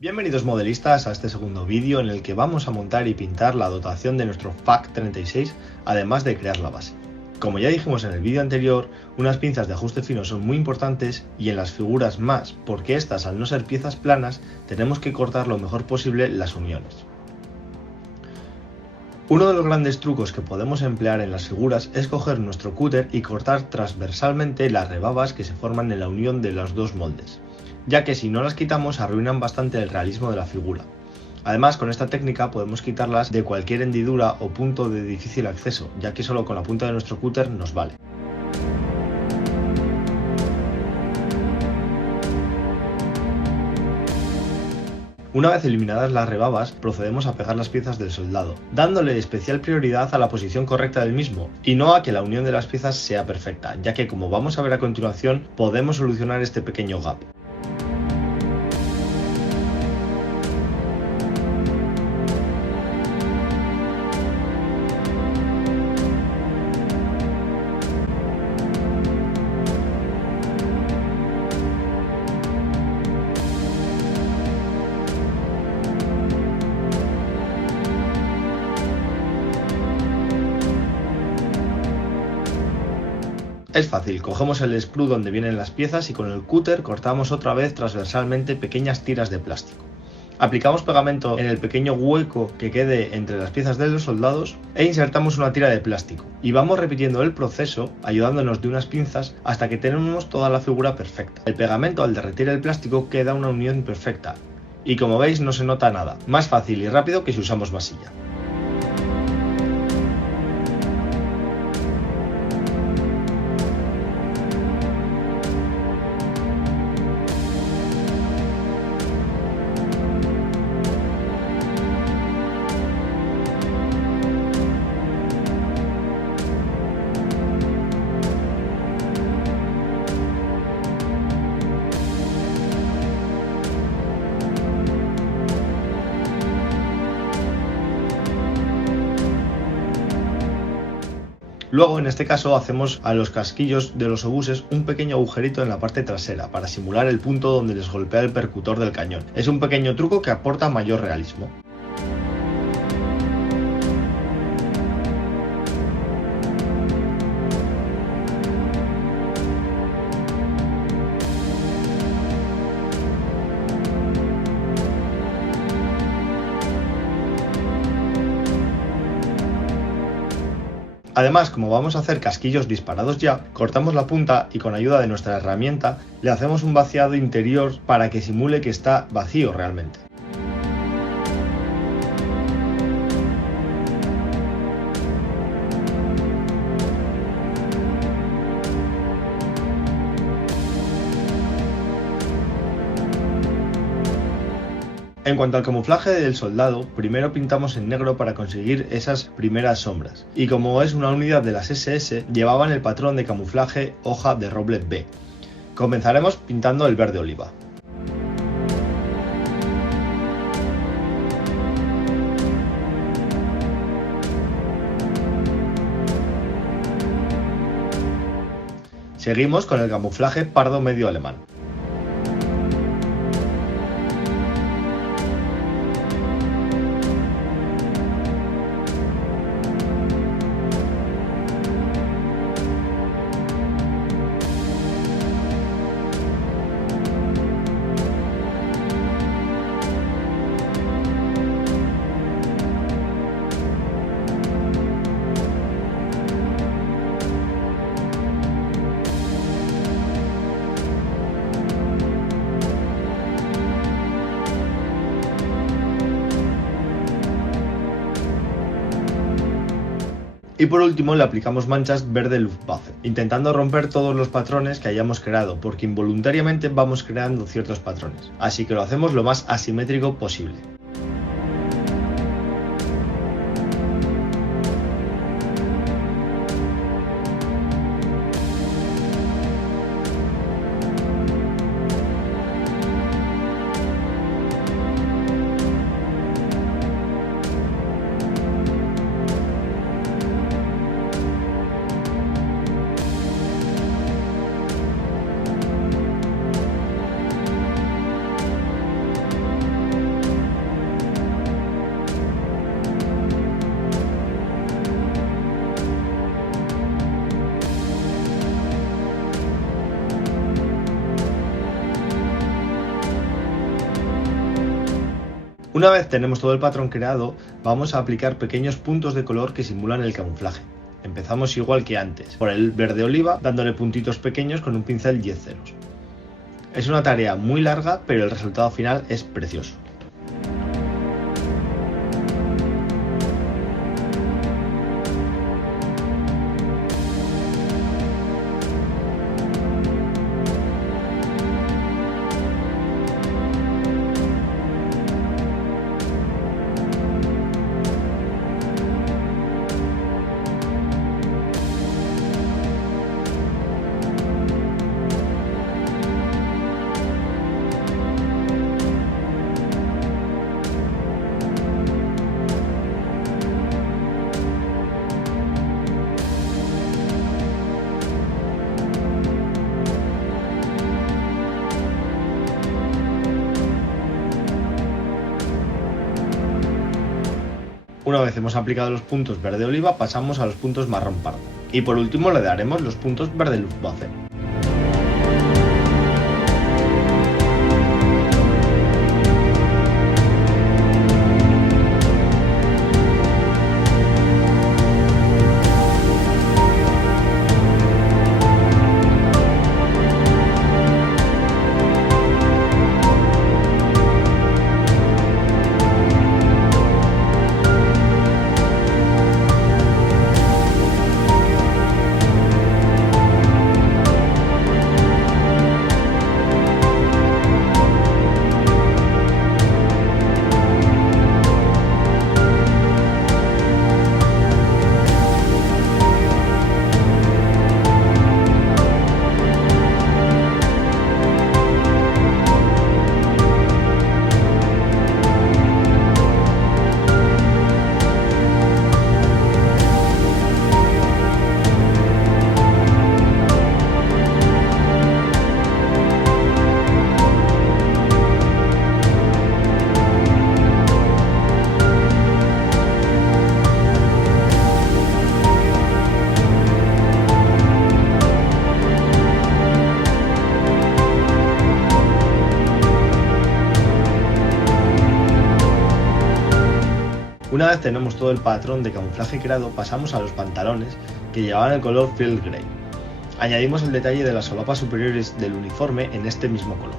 Bienvenidos modelistas a este segundo vídeo en el que vamos a montar y pintar la dotación de nuestro FAC36, además de crear la base. Como ya dijimos en el vídeo anterior, unas pinzas de ajuste fino son muy importantes y en las figuras más, porque estas, al no ser piezas planas, tenemos que cortar lo mejor posible las uniones. Uno de los grandes trucos que podemos emplear en las figuras es coger nuestro cúter y cortar transversalmente las rebabas que se forman en la unión de los dos moldes, ya que si no las quitamos arruinan bastante el realismo de la figura. Además, con esta técnica podemos quitarlas de cualquier hendidura o punto de difícil acceso, ya que solo con la punta de nuestro cúter nos vale. Una vez eliminadas las rebabas, procedemos a pegar las piezas del soldado, dándole especial prioridad a la posición correcta del mismo, y no a que la unión de las piezas sea perfecta, ya que como vamos a ver a continuación, podemos solucionar este pequeño gap. Es fácil, cogemos el sprue donde vienen las piezas y con el cúter cortamos otra vez transversalmente pequeñas tiras de plástico. Aplicamos pegamento en el pequeño hueco que quede entre las piezas de los soldados e insertamos una tira de plástico. Y vamos repitiendo el proceso ayudándonos de unas pinzas hasta que tenemos toda la figura perfecta. El pegamento al derretir el plástico queda una unión perfecta y como veis no se nota nada, más fácil y rápido que si usamos masilla. Luego, en este caso, hacemos a los casquillos de los obuses un pequeño agujerito en la parte trasera para simular el punto donde les golpea el percutor del cañón. Es un pequeño truco que aporta mayor realismo. Además, como vamos a hacer casquillos disparados ya, cortamos la punta y con ayuda de nuestra herramienta le hacemos un vaciado interior para que simule que está vacío realmente. En cuanto al camuflaje del soldado, primero pintamos en negro para conseguir esas primeras sombras, y como es una unidad de las SS, llevaban el patrón de camuflaje hoja de roble B. Comenzaremos pintando el verde oliva. Seguimos con el camuflaje pardo medio alemán. Y por último le aplicamos manchas verde Luftwaffe, intentando romper todos los patrones que hayamos creado, porque involuntariamente vamos creando ciertos patrones, así que lo hacemos lo más asimétrico posible. Una vez tenemos todo el patrón creado, vamos a aplicar pequeños puntos de color que simulan el camuflaje. Empezamos igual que antes, por el verde oliva, dándole puntitos pequeños con un pincel 10 ceros. Es una tarea muy larga, pero el resultado final es precioso. Una vez hemos aplicado los puntos verde oliva, pasamos a los puntos marrón pardo. Y por último le daremos los puntos verde Luftwaffe. Una vez tenemos todo el patrón de camuflaje creado, pasamos a los pantalones que llevaban el color Field Grey. Añadimos el detalle de las solapas superiores del uniforme en este mismo color.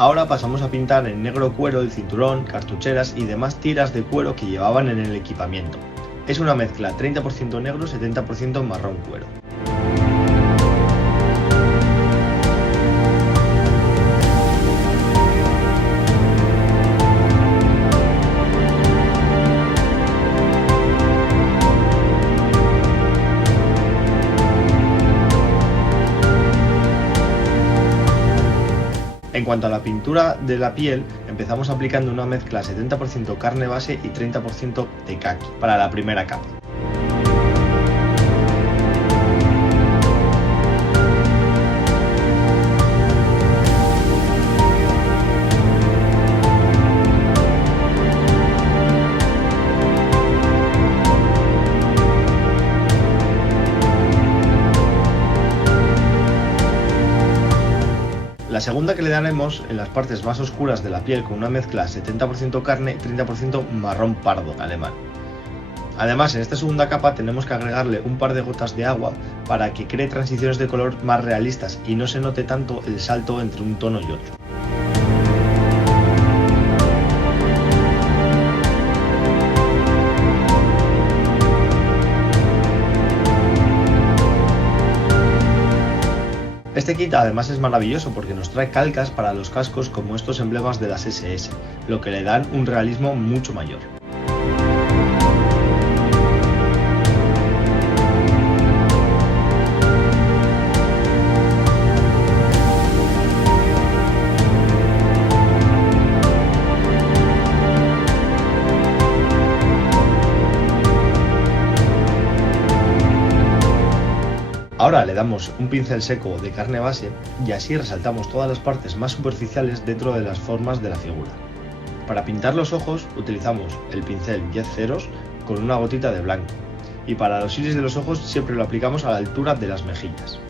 Ahora pasamos a pintar en negro cuero el cinturón, cartucheras y demás tiras de cuero que llevaban en el equipamiento. Es una mezcla 30% negro, 70% marrón cuero. En cuanto a la pintura de la piel, empezamos aplicando una mezcla 70% carne base y 30% de caqui para la primera capa. La segunda que le daremos en las partes más oscuras de la piel con una mezcla 70% carne y 30% marrón pardo alemán. Además, en esta segunda capa tenemos que agregarle un par de gotas de agua para que cree transiciones de color más realistas y no se note tanto el salto entre un tono y otro. Este kit además es maravilloso porque nos trae calcas para los cascos como estos emblemas de las SS, lo que le dan un realismo mucho mayor. Ahora le damos un pincel seco de carne base y así resaltamos todas las partes más superficiales dentro de las formas de la figura. Para pintar los ojos utilizamos el pincel 10 ceros con una gotita de blanco y para los iris de los ojos siempre lo aplicamos a la altura de las mejillas.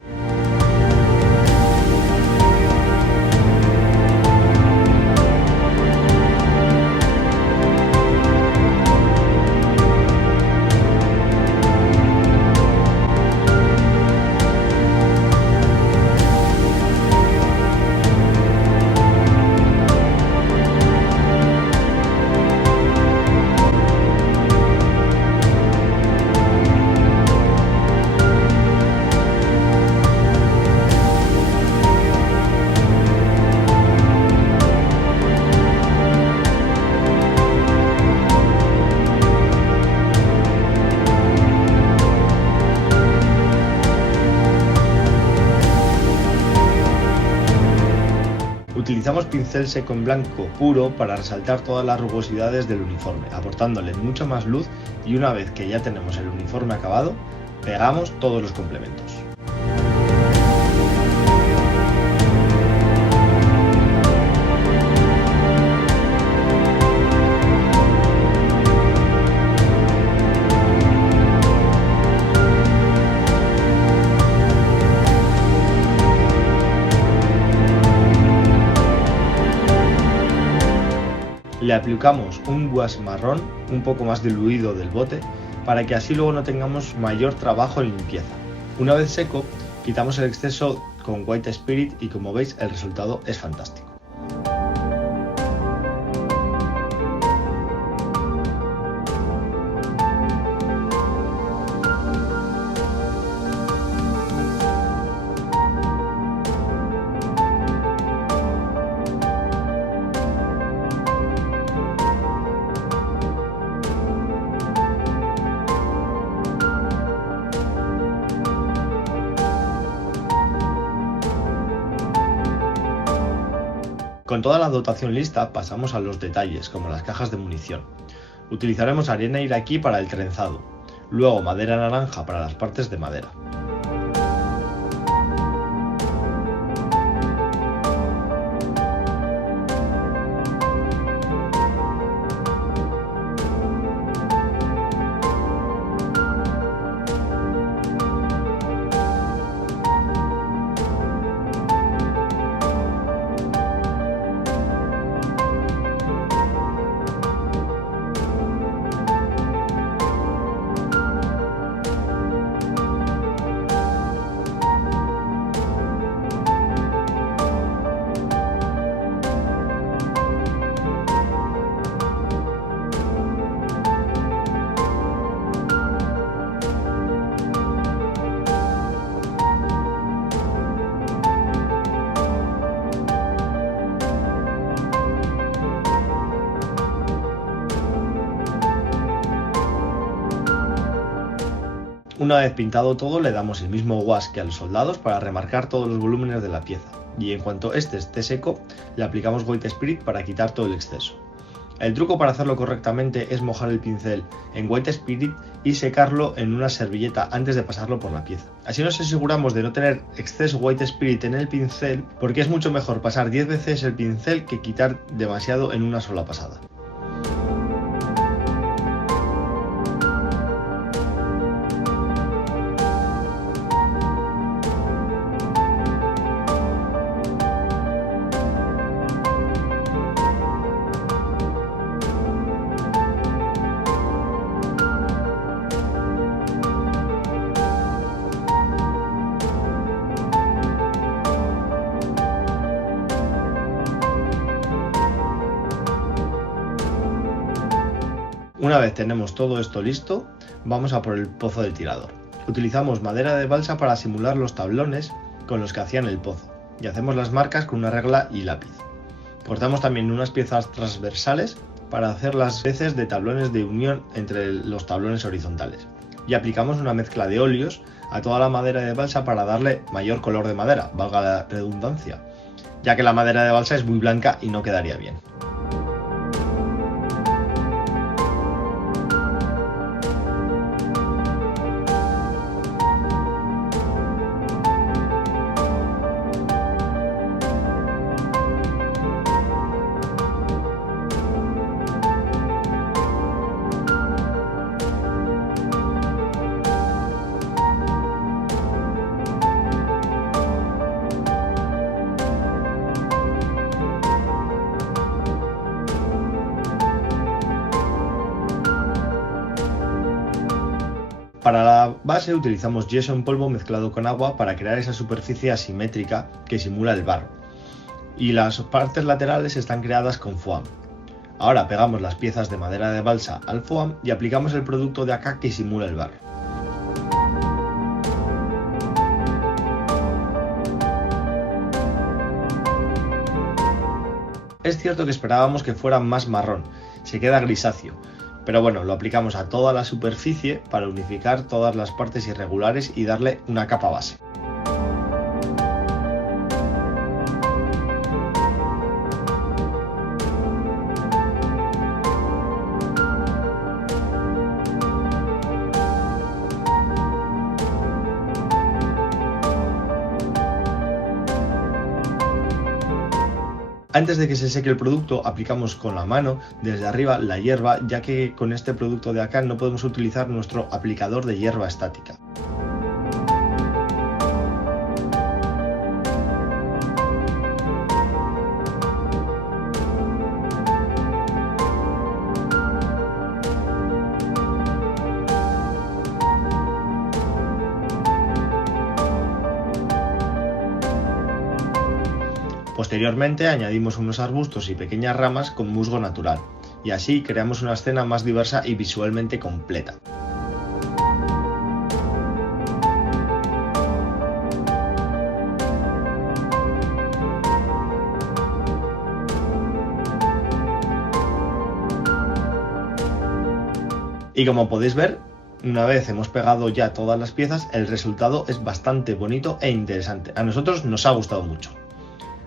Utilizamos pincel seco en blanco puro para resaltar todas las rugosidades del uniforme, aportándole mucha más luz y una vez que ya tenemos el uniforme acabado, pegamos todos los complementos. Le aplicamos un gouache marrón un poco más diluido del bote para que así luego no tengamos mayor trabajo en limpieza. Una vez seco, quitamos el exceso con White Spirit y como veis el resultado es fantástico. Con toda la dotación lista pasamos a los detalles, como las cajas de munición. Utilizaremos arena iraquí para el trenzado, luego madera naranja para las partes de madera. Una vez pintado todo le damos el mismo gouache que a los soldados para remarcar todos los volúmenes de la pieza y en cuanto este esté seco le aplicamos White Spirit para quitar todo el exceso. El truco para hacerlo correctamente es mojar el pincel en White Spirit y secarlo en una servilleta antes de pasarlo por la pieza. Así nos aseguramos de no tener exceso White Spirit en el pincel porque es mucho mejor pasar 10 veces el pincel que quitar demasiado en una sola pasada. Una vez tenemos todo esto listo, vamos a por el pozo de tirador. Utilizamos madera de balsa para simular los tablones con los que hacían el pozo, y hacemos las marcas con una regla y lápiz. Cortamos también unas piezas transversales para hacer las veces de tablones de unión entre los tablones horizontales, y aplicamos una mezcla de óleos a toda la madera de balsa para darle mayor color de madera, valga la redundancia, ya que la madera de balsa es muy blanca y no quedaría bien. Para la base utilizamos yeso en polvo mezclado con agua para crear esa superficie asimétrica que simula el barro, y las partes laterales están creadas con foam. Ahora pegamos las piezas de madera de balsa al foam y aplicamos el producto de acá que simula el barro. Es cierto que esperábamos que fuera más marrón, se queda grisáceo, pero bueno, lo aplicamos a toda la superficie para unificar todas las partes irregulares y darle una capa base. Antes de que se seque el producto, aplicamos con la mano desde arriba la hierba, ya que con este producto de acá no podemos utilizar nuestro aplicador de hierba estática. Posteriormente añadimos unos arbustos y pequeñas ramas con musgo natural, y así creamos una escena más diversa y visualmente completa. Y como podéis ver, una vez hemos pegado ya todas las piezas, el resultado es bastante bonito e interesante. A nosotros nos ha gustado mucho.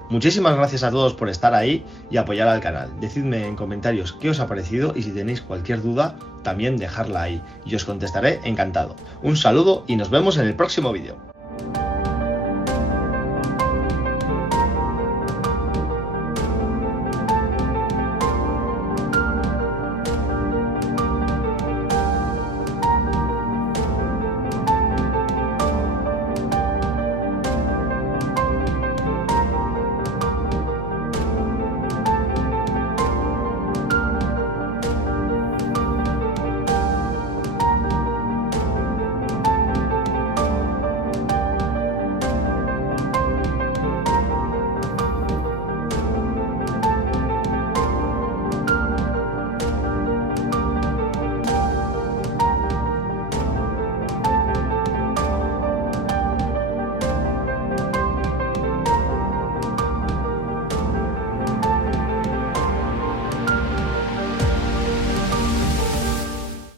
Muchísimas gracias a todos por estar ahí y apoyar al canal. Decidme en comentarios qué os ha parecido y si tenéis cualquier duda, también dejadla ahí y os contestaré encantado. Un saludo y nos vemos en el próximo vídeo.